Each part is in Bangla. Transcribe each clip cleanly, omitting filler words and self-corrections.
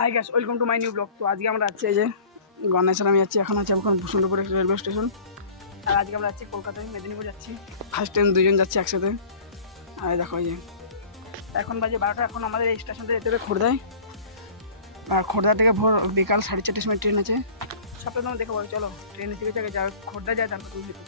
Hi guys, welcome to my new blog. তো আজকে আমরা যাচ্ছি এই যে গণেশের আমি যাচ্ছি এখন বসন্তপুর রেলওয়ে স্টেশন। আর আজকে আমরা যাচ্ছি কলকাতায় মেদিনীপুর যাচ্ছি। ফার্স্ট টাইম দুজন যাচ্ছি একসাথে। আর দেখো এই যে এখন বাজে 12টা। এখন আমাদের এই স্টেশন থেকে যেতে হবে খোর্ধায়। আর খোর্ধা থেকে ভোর বিকাল 4:30 সময় ট্রেন আছে। সবটা তোমার দেখো, চলো ট্রেনে থেকে থেকে যা খোর্ধা যায় তারপর তুমি যেতে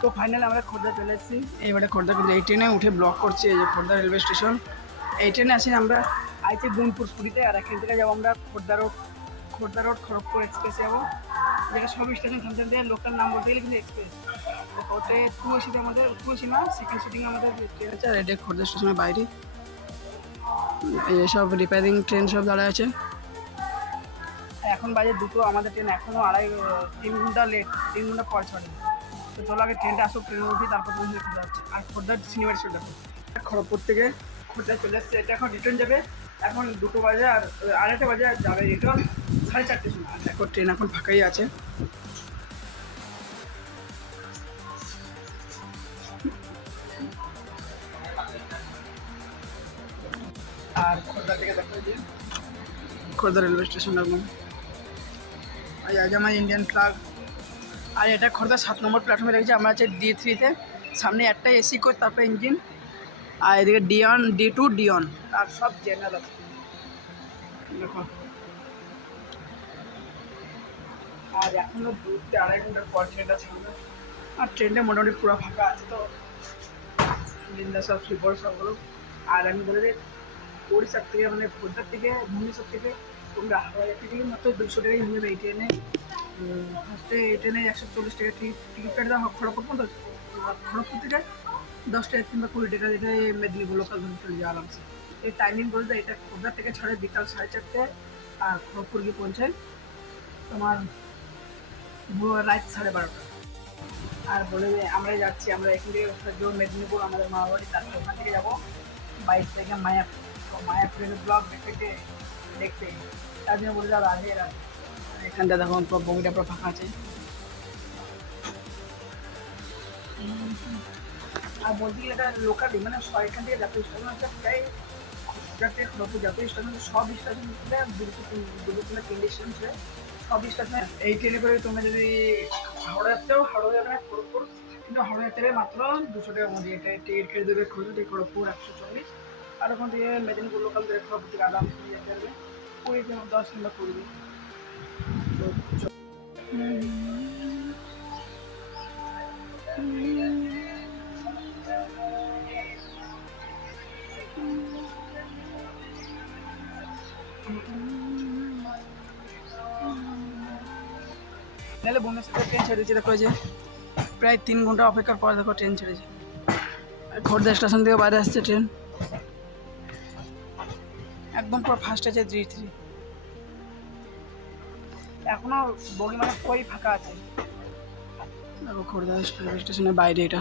তো ফাইনালি আমরা খোর্ধা চলে এসেছি। এইবারে খোর্ধা কিন্তু এই ট্রেনে উঠে ব্লক করছি। এই যে খোর্ধা রেলওয়ে স্টেশন, এই ট্রেনে আসি আমরা আইছি গুণপুর পুরীতে। আর এখান থেকে যাবো আমরা খোর্ধা রোড খড়গপুর এক্সপ্রেস যাবো, যেটা সব স্টেশন থামতে থামতে লোকাল নাম বলতে গেলে কিন্তু এক্সপ্রেস। ওতে 82 আমাদের 82 না, সেকেন্ড সিটিং আমাদের ট্রেন আছে। আর এটা খোর্ধা স্টেশনের বাইরে এইসব রিপেয়ারিং ট্রেন সব দাঁড়ায় আছে। এখন বাজে 2টো, আমাদের ট্রেন এখনও 3 ঘন্টা লেট, 3 ঘন্টা পর ছড়ে। তো চলো আগে ট্রেনটা আসুক, ট্রেনে উঠি, তারপর তুমি খোর্ধা যাচ্ছে। আর খোর্ধার সিনেমার শো দেখো, খড়গপুর থেকে খোর্ধা চলে আসছে। এটা এখন রিটার্ন যাবে, এখন 2টো বাজে আর 2:30 বাজে আর যাবে রিটার্ন 4:30 সময়। আর দেখো ট্রেন এখন ফাঁকাই আছে। আর খোর্ধা থেকে দেখো যে খোর্ধা রেলওয়ে স্টেশন একদম আজ আমার ইন্ডিয়ান ফ্ল্যাগ। আর এটা খোর্ধা 7 নম্বর প্ল্যাটফর্মে রেখেছি। আমরা আছে D3-তে, সামনে একটা এসি কোচ, তারপরে ইঞ্জিন। আর এদিকে D1, D2, D1 আর সব জেনারেল আছে দেখো। আর এখনো 2-2.5 ঘন্টার পর ট্রেনটা ছাড়বে। আর ট্রেনটা মোটামুটি পুরো ফাঁকা আছে। তো দিনটা সব স্লিপার সবগুলো। আর আমি বলে দিই, ওড়িশার থেকে মানে খোর্ধার থেকে ভুবনেশ্বর থেকে তোমরা হাওড়া থেকে মাত্র 200 টাকাই হয়ে যাবে এই ট্রেনে। ফার্স্টে এই ট্রেনে 140 টাকা টিকিট কেটে দেওয়া হয় খড়গপুর পর্যন্ত। খড়গপুর থেকে 10 টাকা কিংবা 20 টাকা, যেটা মেদিনীপুর লোকাল ধরে চলে যায় আরামসে। এই টাইমিং বলতে এটা খোর্ধা থেকে ছাড়ে বিকাল 4:30, আর খড়গপুর গিয়ে পৌঁছায় তোমার রাত 12:30। আর বলে যে আমরা যাচ্ছি, আমরা এখান থেকে মেদিনীপুর আমাদের মামাবাড়ি, তারপরে ওখান থেকে যাবো 22 থেকে মায়াপুর। তো মায়াপুরের ব্লগ দেখতে তার জন্য বলে যাবো আগে এখানটা দেখো বমিটা পুরো ফাঁকা আছে। আর বলতে গেলে এটা লোকালি মানে এখান থেকে জাতীয় স্টেশন হচ্ছে প্রায় থেকে খড়গপুর জাতীয় স্টেশন, সব স্টেশন থেকে দুটো 3টে স্টেশন ছিল, সব স্টেশনে এই ট্রেনে করে তোমরা যদি হাওড়া যাচ্ছেও হাওড়া যাবে না খড়গপুর, কিন্তু হাওড়া যেতে মাত্র 200 টাকার মধ্যে। এটা টিকিট কেটে দেবে খড়গপুর 140। আর ওখান থেকে মেদিনীপুর লোকাল থেকে খড়গপুর থেকে আরাম করে যেতে পারবে 10 কিংবা 20। নাহলে ভুবনেশ্বর ট্রেন ছেড়েছে দেখো, যে প্রায় 3 ঘন্টা অপেক্ষার পর দেখো ট্রেন ছেড়েছে। খোর্ধা স্টেশন থেকে বাইরে আসছে ট্রেন, একদম পুরো ফার্স্ট আছে D3। এখনো বগি মানে খুবই ফাঁকা আছে দেখো খোর্ধা স্টেশনের বাইরে। এটা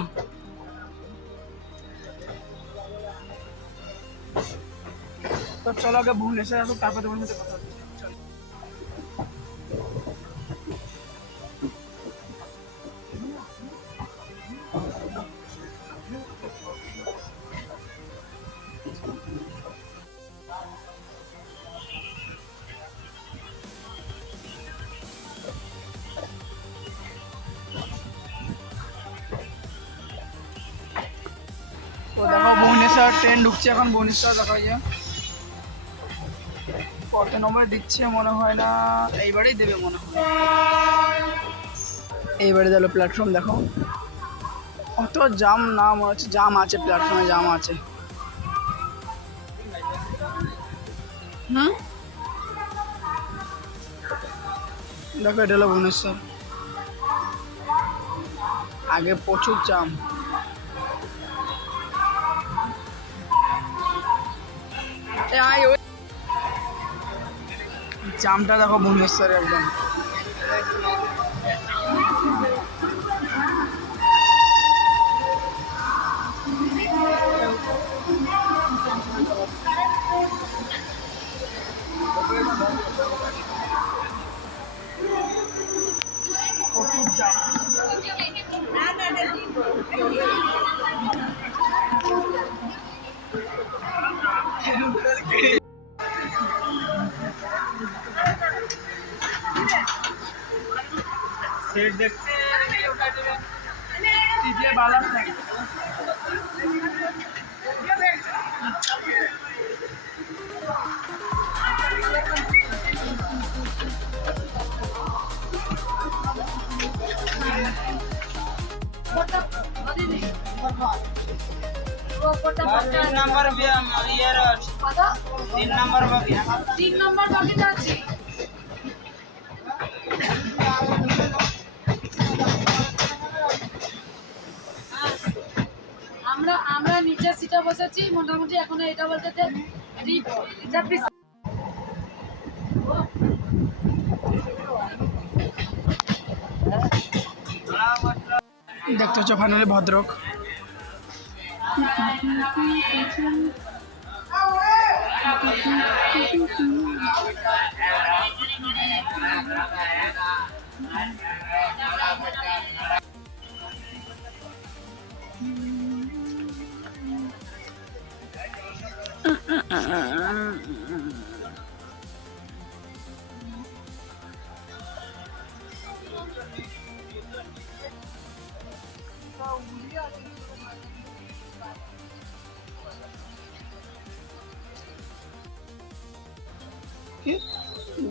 তো চলো আগে ভুবনেশ্বর আসুক, তারপর তোমার মধ্যে কথা হচ্ছে। তো দেখো ভুবনেশ্বর ট্রেন ঢুকছে এখন। ভুবনেশ্বর দেখো যে কত নম্বর দিচ্ছে মনে হয় না, এইবারেই দেবে মনে হয়। এইবারে দিল প্ল্যাটফর্ম দেখো, অত জাম না মনে হচ্ছে, জাম আছে প্ল্যাটফর্মে, জাম আছে। দেখো এটা হলো ভুবনেশ্বর, আগে প্রচুর জাম। জামটা দেখো ভুবনেশ্বরে একদম। सेट देखते कीजिए बाला से तीन नंबर भी ये 3 नंबर बाकी 3 নম্বর বাকি আছে। আমরা আমরা নিচের সিটে বসেছি মোটামুটি এখনো এটা বলতে যে রিজার্ভ দেখতে হচ্ছে ফাইনালি ভদ্রক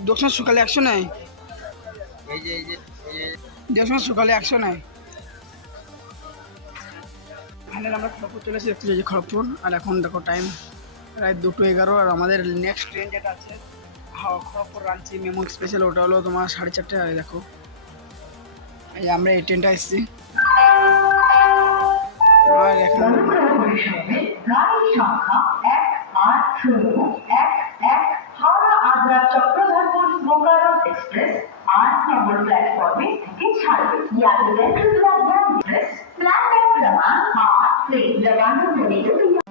দক্ষিণ সকালে 100 নেয় দক্ষিণ সকালে 100 নেয় ফাইনালি আমরা খড়গপুর চলে এসেছি দেখতে চাইছি খড়গপুর আর এখন দেখো টাইম রাত 2:11 আর আমাদের নেক্সট ট্রেন যেটা আছে খড়গপুর রাঁচি মেমো স্পেশাল ওটা হলো তোমার 4:30 আর দেখো এই আমরা এই ট্রেনটা এসেছি আর এখন গাড়ি সংখ্যা 18011 হাওড়া আদ্রা চক্রধরপুর বোকারো এক্সপ্রেস 8 নম্বর प्लेटफॉर्म থেকে ছাড়বে यात्रीगण कृपया ध्यान दें प्लेटफॉर्म क्रमांक 8 से रवाना होने के लिए